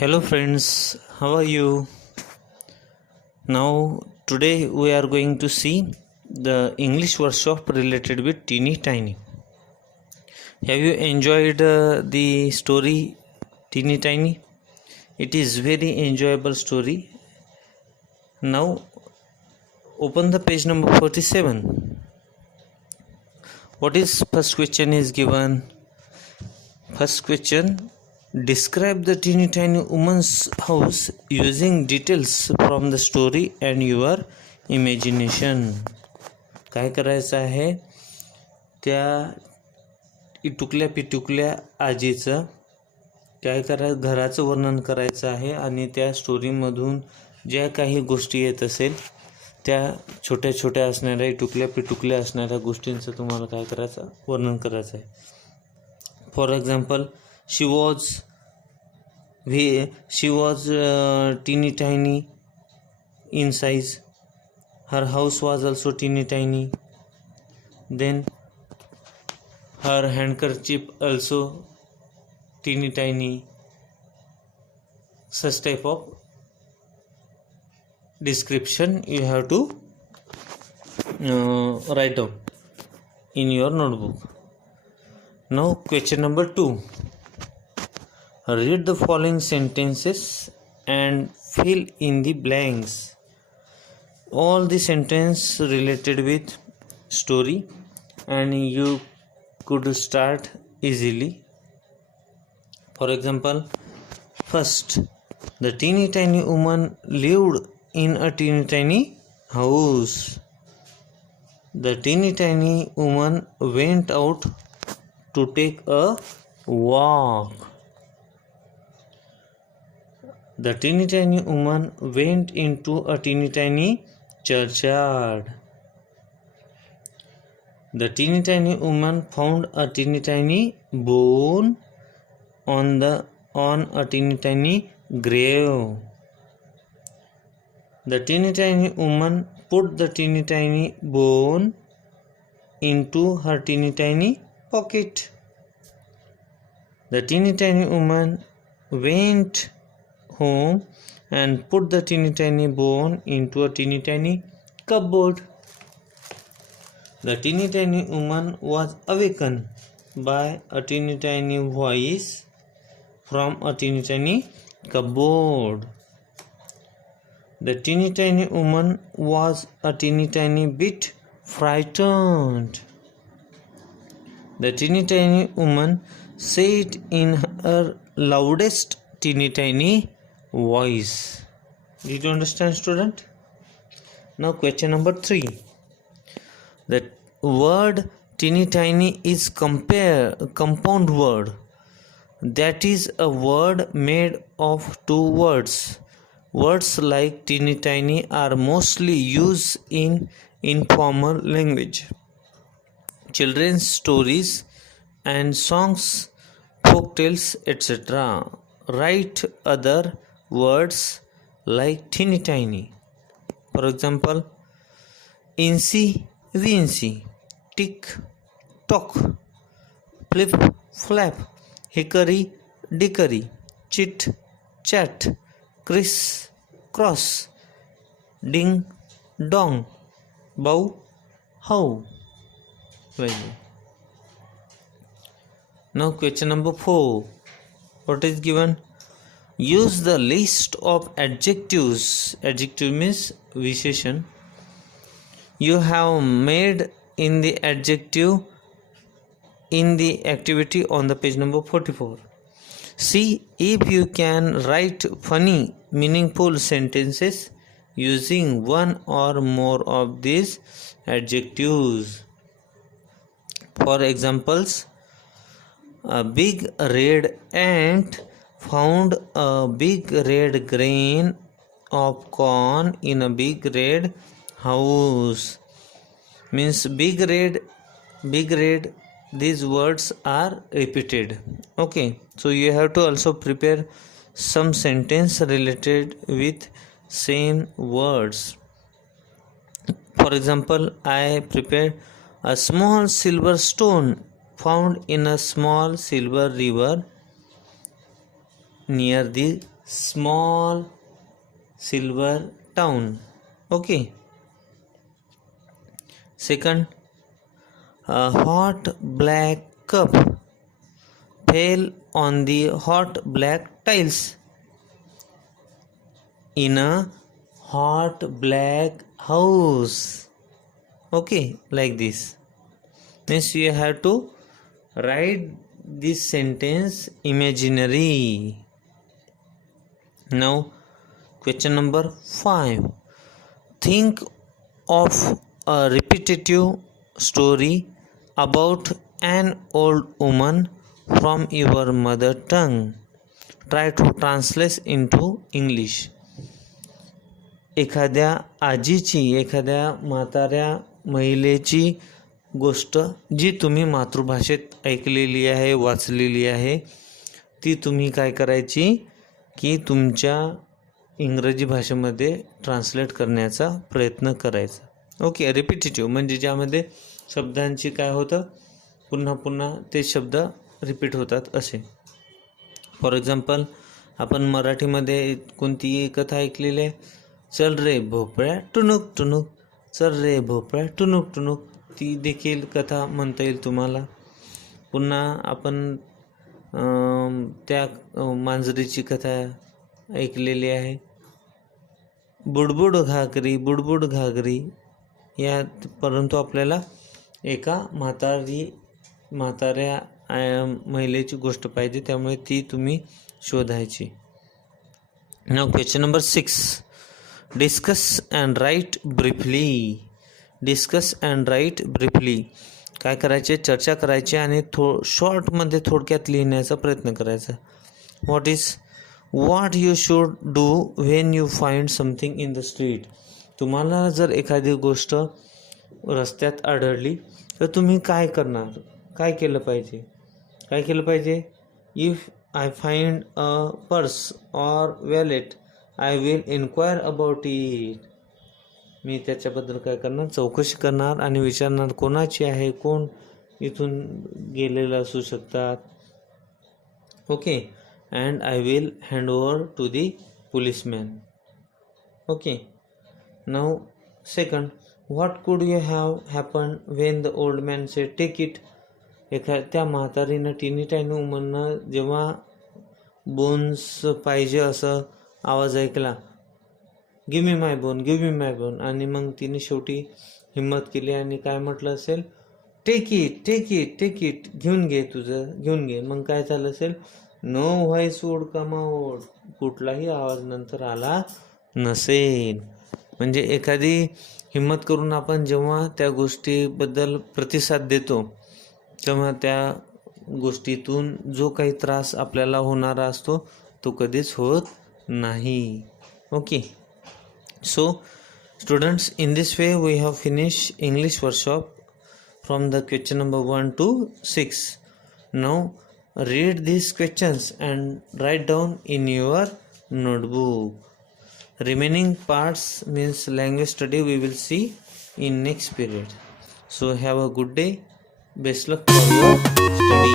Hello friends, how are you? Now today we are going to see the English workshop related with Teeny Tiny. Have you enjoyed the story Teeny Tiny? It is very enjoyable story. Now open the page number 47. What is first question is given? First question, describe the teeny tiny woman's house using details from the story and your imagination. काय करायचं आहे? त्या इटुकल्या पिटुकल्या आजीचं घराचं वर्णन करायचं आहे आणि त्या स्टोरीमधून ज्या काही गोष्टी येत असेल त्या छोट्या छोट्या असणाऱ्या इटुकल्या पिटुकल्या असणाऱ्या गोष्टींचं तुम्हाला काय करायचं वर्णन करायचं आहे. For example, she was teeny tiny in size. Her house was also teeny tiny. Then her handkerchief also teeny tiny. Such type of description you have to write down in your notebook. Now question number 2. Read the following sentences and fill in the blanks. All the sentence related with story and you could start easily. For example, first, the teeny tiny woman lived in a teeny tiny house. The teeny tiny woman went out to take a walk. The teeny tiny woman went into a teeny tiny churchyard. The teeny tiny woman found a teeny tiny bone on a teeny tiny grave. The teeny tiny woman put the teeny tiny bone into her teeny tiny pocket. The teeny tiny woman went home and put the teeny tiny bone into a teeny tiny cupboard. The teeny tiny woman was awakened by a teeny tiny voice from a teeny tiny cupboard. The teeny tiny woman was a teeny tiny bit frightened. The teeny tiny woman said in her loudest teeny tiny voice. Did you understand, student? Now question number 3. The word teeny tiny is compound word. That is a word made of two words. Words like teeny tiny are mostly used in informal language. Children's stories and songs, folk tales, etc. Write other words like teeny tiny. For example, incy, wincy, tick, tock, flip, flap, hickory, dickory, chit, chat, criss, cross, ding, dong, bow, how. Now question number 4. What is given? Use the list of adjectives. Adjective means visheshan. You have made in the adjective in the activity on the page number 44. See if you can write funny, meaningful sentences using one or more of these adjectives. For examples, a big red ant found a big red grain of corn in a big red house. Means big red, these words are repeated. Okay, so you have to also prepare some sentence related with same words. For example, I prepared a small silver stone found in a small silver river near the small silver town. Okay. Second, a hot black cup fell on the hot black tiles. In a hot black house. Okay, like this. Means you have to write this sentence imaginary. Now question number 5. Think of a repetitive story about an old woman from your mother tongue. Try to translate into English. एखाद्या आजीची, एखाद्या म्हाताऱ्या महिलेची गोष्ट जी तुम्ही मातृभाषेत ऐकलेली आहे, वाचलेली आहे, ती तुम्ही काय करायची की तुमच्या इंग्रजी भाषेमध्ये ट्रान्सलेट करण्याचा प्रयत्न करायचा. ओके. रिपिटेटिव्ह म्हणजे ज्यामध्ये शब्दांची काय होतं, पुन्हा पुन्हा ते शब्द रिपीट होतात असे. फॉर एक्झाम्पल, आपण मराठीमध्ये कोणतीही कथा ऐकलेली आहे, चल रे भोपळ्या टुनुक टुनुक, चल रे भोपळ्या टुनुक टुनुक, ती देखील कथा म्हणता येईल तुम्हाला. पुन्हा आपण त्या मांजरीची कथा ऐकलेली आहे, बुडबुड घागरी बुडबुड घागरी. या परंतु आपल्याला एका म्हाताऱ्या महिलेची गोष्ट पाहिजे, त्यामुळे ती तुम्ही शोधायची. नाव question number 6. Discuss and write briefly. Discuss and write briefly. काय करायचे, चर्चा करायची आणि शॉर्टमध्ये थोडक्यात लिहिण्याचा प्रयत्न करायचा. What you should do when you find something in the street. तुम्हाला जर एखादी गोष्ट रस्त्यात आढळली तर तुम्ही काय करणार, काय केलं पाहिजे. If I find a purse or wallet I will enquire about it. मी त्याच्याबद्दल काय करणार, चौकशी करणार आणि विचारणार कोणाची आहे, कोण इथून गेलेलं असू शकतात. Okay. And I will hand over to the policeman. Okay. नाव second. What could you have happen when the old man said take it. त्या म्हातारीनं टिनी टायनी उमरनं जेव्हा बोन्स पाहिजे असं आवाज ऐकला, गिव मी माय बोन, आणि मग तिने शेवटी हिंमत केली आणि काय म्हटलं असेल, टेक इट, घेऊन घे. मग काय झालं असेल, no voice would come out, कुठलाही आवाज नंतर आला नसेल. म्हणजे एखादी हिंमत करून आपण जेव्हा त्या गोष्टीबद्दल प्रतिसाद देतो तेव्हा त्या गोष्टीतून जो काही त्रास आपल्याला होणारा असतो तो कधीच होत नाही. Okay. So students, in this way we have finished English workshop from the question number 1 to 6. Now read these questions and write down in your notebook. Remaining parts means language study we will see in next period. So have a good day. Best luck for your study.